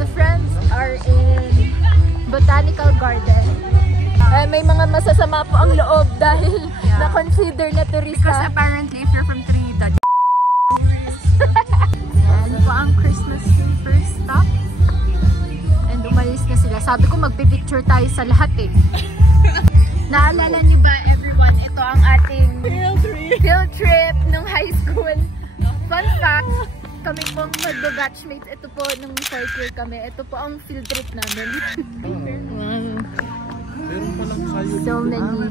the friends are in Botanical Garden. May mga masasama po ang loob dahil na-consider na turista. Because apparently, if you're from Trinidad, yan po ang Christmas tree first stop. And umalis na sila. Sabi ko magpipicture tayo sa lahat eh. Naalala niyo ba everyone, ito ang ating field trip nung high school. Fun fact, kami pong mag-batchmates. Ito po nung 4th year kami. Ito po ang field trip namin. So many.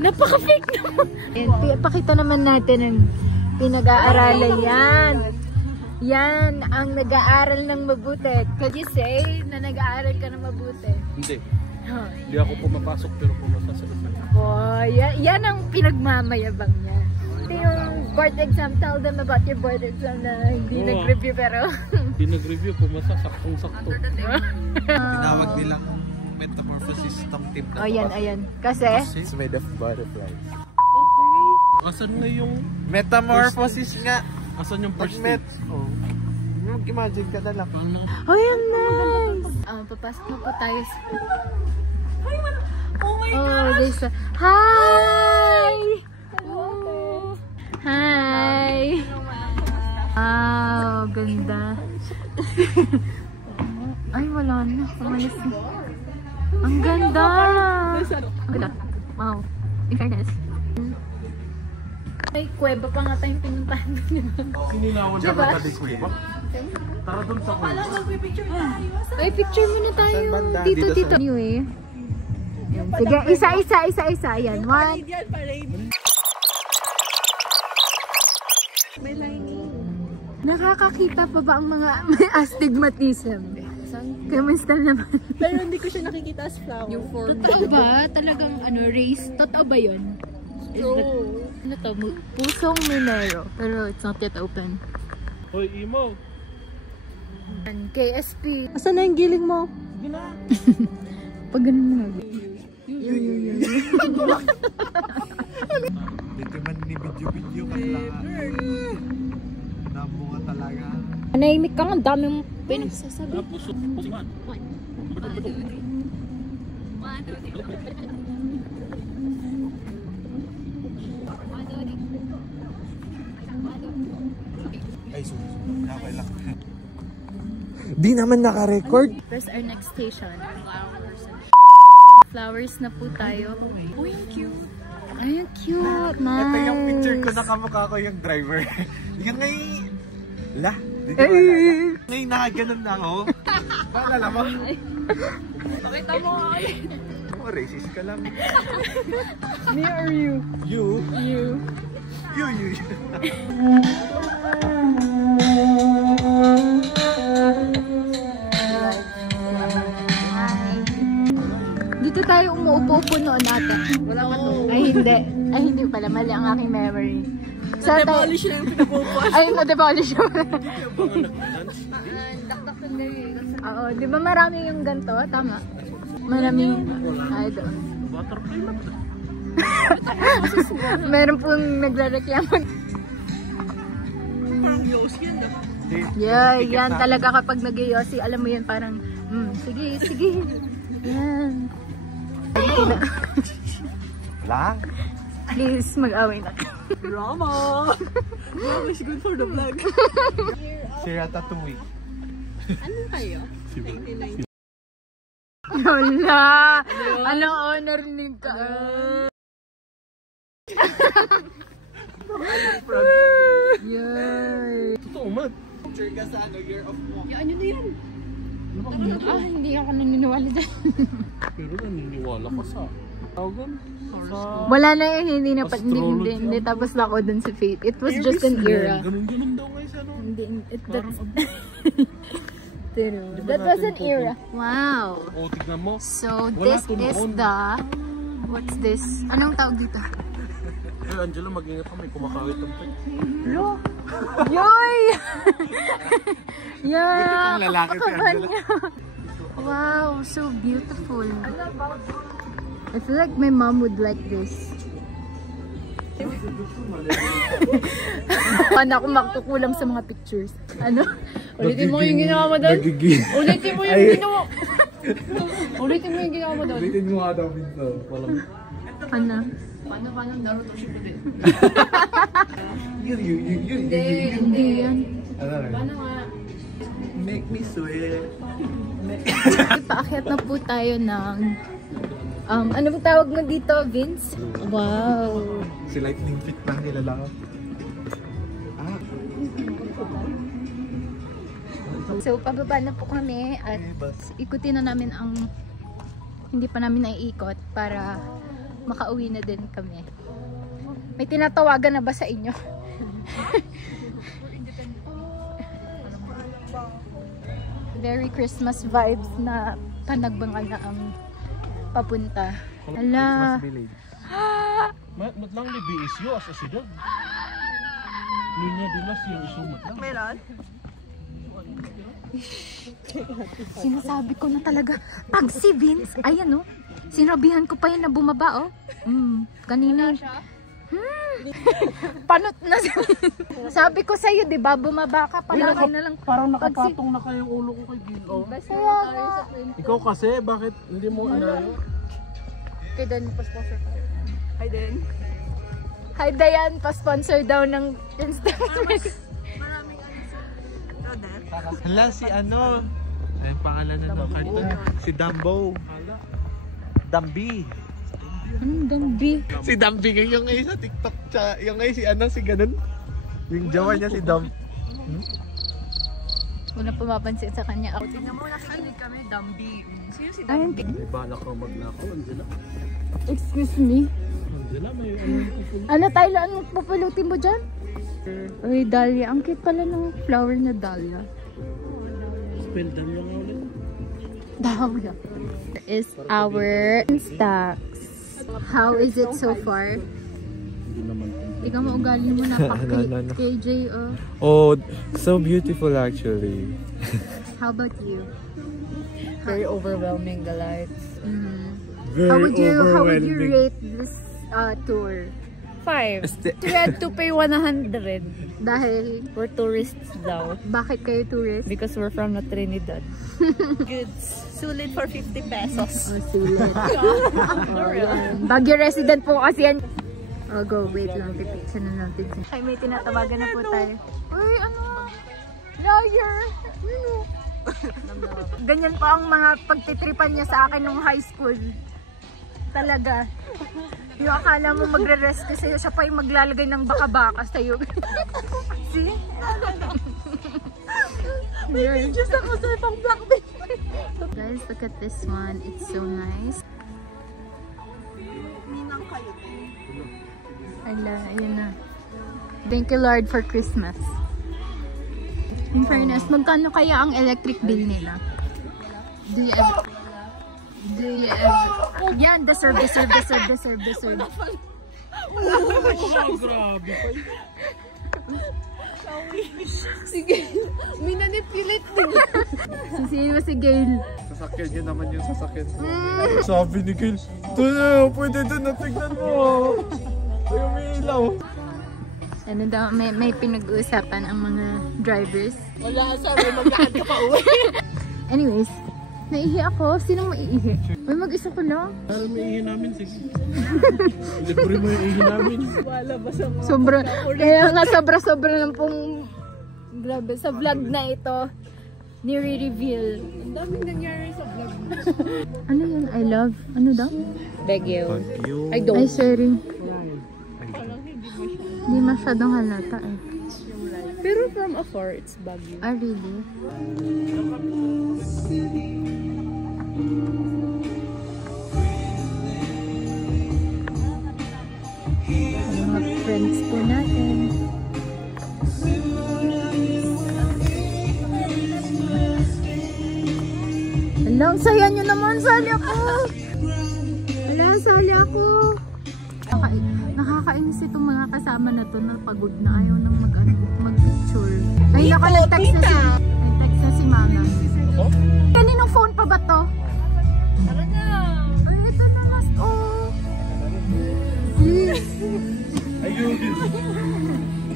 Napaka-fake naman. Pakita naman natin ang pinag-aaralan yan. Yan ang nag-aaral ng mabuti. Could you say na nag-aaral ka ng mabuti? Hindi. Hindi ako pumapasok pero pumasa sa isa. Oh, yan ang pinagmamayabang niya. Ito yung board exam. Tell them about your board exam na hindi nag-review pero... Hindi nag-review, pumasa saktong-sakto. Tinawag nilang metamorphosis ng tip na. Oh, yan, ayan. Kasi? It's made of butterflies. Asan na yung... Metamorphosis nga! Asan yung first stage? Oh. Mag-imagine ka na lang. Oh, yan, nice! Papasok na po tayo sa... oh my Oh, there's a... Hi! Oh. Hi! Wow, ganda. Ay, wala na. Umalis na. Ang ganda! Ang ganda. Wow. In fairness. May kuweba pa nga tayong pinuntahan. Kinilawan na ba tayo kuweba? Tara dun sa kuweba. Ay, picture muna tayo. Dito. Anyway. Sige, isa. Yan. One. may lining. Nakakakita pa ba ang mga may astigmatism? Kamusta naman? Pero hindi ko siya nakikita as flower. Totoo ba? Talagang race? Totoo ba yun? True. Ano to? Pusong Minero. Pero it's not yet open. Hoy, Imo! KSP. Asan na yung giling mo? Pag ganun mo na. Dito man ni video ka lang. Nabunga talaga. Manahimik ka nga. Ang dami mong pinagsasabi. Pusingan. Ay, okay lang. Di naman naka-record. Where's our next station? Flowers na po tayo. Uy, ang cute. Ay, ang cute. Nice. Ito yung picture ko na kamukha ko yung driver. Yung ngayon... La, dito Eh. wala na. Ngayon nakaganon na ako. Paalala mo? Pakita mo. Oh, racist ka lang. Me or you? You? You. You. Dito tayo umuupo-upo noon ata. Wala pa to. Ay, hindi. Ay, hindi pala. Mali ang aking memory. Na-demolish na yung pinapupuan. Ay, na-demolish mo. Dakdak ng gari. Oo, di ba marami yung ganito? Tama. Marami. Ay, doon. Butterfly na to. Meron pong nagre-reklamo. Parang Yossi yan, diba? Yeah, yan talaga kapag nag-yossi. Alam mo yan parang, sige. Yan. Lang? Please, mag-away na. Drama! Drama is good for the vlog. Si Ratatouille. Ano kayo? 99. Wala! Anong honor ni ka? Yay! Totoo, Matt. Picture ka sa year of walk. Ano na yan? Hindi ako naniniwala dyan. Pero naniniwala ka sa tawagan. Wala na yung hindi na Astrology. hindi tapos na ako dun sa fate. It was just an era. Ganun daw guys, ano? Hindi, Parang that was an era. Wow. O, tignan mo. So Wala this to is noon. what's this? Anong tawag dito? Hey, Angela, mag-ingat ka. May kumakawit ang pet. Yoy! Yeah, Buti kang lalaki si kapakaban Angela. niya. Wow, so beautiful. I feel like my mom would like this. Paano ako magkukulam sa mga pictures? Ano? Ulitin mo yung ginawa mo doon? Ulitin mo yung ginawa. Ulitin mo yung ginawa mo doon. Ulitin mo nga daw, Vinto. Ano? Paano Naruto Shippuden? Hindi yan. Paano nga? Make me sweat. Paakyat na po tayo ng... ano bang tawag mo dito, Vince? Wow! Si Lightning Fit na nilalakad. So, pababa na po kami at ikutin na namin ang hindi pa namin naiikot para makauwi na din kami. May tinatawagan na ba sa inyo? Very Christmas vibes na Panagbangan na ang papunta. Ala! Mat lang ni BSU as a sidog. Linya dilas yung isumat lang. Meron? Sinasabi ko na talaga, pag si Vince, ayan o, sinabihan ko pa yan na bumaba o. Kanina. Panot na sabi ko sa'yo, di ba, bumaba ka, palakay na lang. Parang nakapatong na kayong ulo ko kay Gil. Oh. Ikaw kasi, bakit hindi mo ano? Kay Dan, pa-sponsor ka. Hi din. Hi Dayan, pa-sponsor daw ng Instagram. Maraming Hala, si ano? Ay, pangalan na daw. Si Dumbo. Dumby. Dambi. Si Dumby yung ngayon sa TikTok. Yung ngayon si ano, si ganun. Yung jawa niya si Dumb. Wala pumapansin sa kanya. Ako Tingnan mo, nakikinig kami, Dumby. Sino si ay, Dumby? May balak kang magnakaw. Andiyan. excuse me. Andiyan may ano. Ano tayo, anong pupulutin mo dyan? Uy, dahlia. Ang cute pala ng flower na dahlia. Spell down lang ako ulit. Dahlia. Is our stacks. How is it so far? Hindi naman. Ikaw mo ugali mo na KJ. Oh, so beautiful actually. How about you? Very overwhelming, the lights. Very How would you rate this tour? 5. We had to pay 100. Dahil, We're tourists daw. bakit kayo tourist? Because we're from the Trinidad. Goods. Sulit for 50 pesos. Oh, sulit. Baguio resident po kasi yan. Oh, go. Wait lang. Pipicture na natin. Ay, may tinatawagan na po tayo. Uy, ano? Liar! Ganyan pa ang mga pagtitripan niya sa akin nung high school. Talaga. Yung akala mo magre-rescue sa'yo, siya pa yung maglalagay ng baka-baka sa'yo. See? May videos ako sa pang blackberry. Guys, look at this one. It's so nice. Ala, ayun na. Thank you Lord for Christmas. In fairness, magkano kaya ang electric bill nila? Do you ever... Yan, deserve. Oh, grabe pa. Sige, minanipulate din. Sisihin mo si Gail. Sasakyan yun naman yung sasakyan. Sabi ni Gail, pwede doon na tignan mo. Ay, umiilaw. Ano daw, may pinag-uusapan ang mga drivers. Wala, sabi, maglakad ka pa uwi. Anyways, naihi ako. Sinong maiihi? Uy, mag-isa ko lang. Ano may ihi namin? Sige. Libre mo yung ihi namin. Wala ba sa mga... Sobra. Kaya nga sobra lang pong grabe. Sa vlog na ito, nire-reveal. Ang daming nangyari sa vlog. Ano yun? I love? Ano daw? Baguio. I Ay, don't. sorry. Hindi masyadong halata eh. Pero from afar, it's Baguio. Ah, really? Ang mga friends po natin. Hala, ang saya nyo naman. Sali ako. Hala, sali ako. Nakakainis itong mga kasama na to na pagod na ayaw nang mag-picture. Ay, nag-text na si Mama. Kaninong phone pa ba to? Tara na! Ay, ito na mas. Oh. Please. Ayun.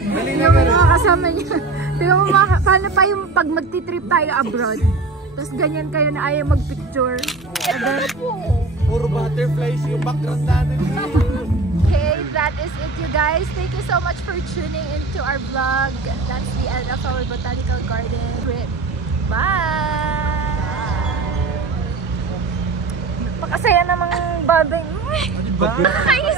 Dali na Yung ka rin. mga kasama niya. Tingnan mo, paano pa yung pag magti-trip tayo abroad? Tapos ganyan kayo na ayaw mag-picture. Puro butterflies yung background natin. Okay, that is it you guys. Thank you so much for tuning into our vlog. That's the end of our botanical garden trip. Bye! Napakasaya namang bagay. Diba? Nakakainis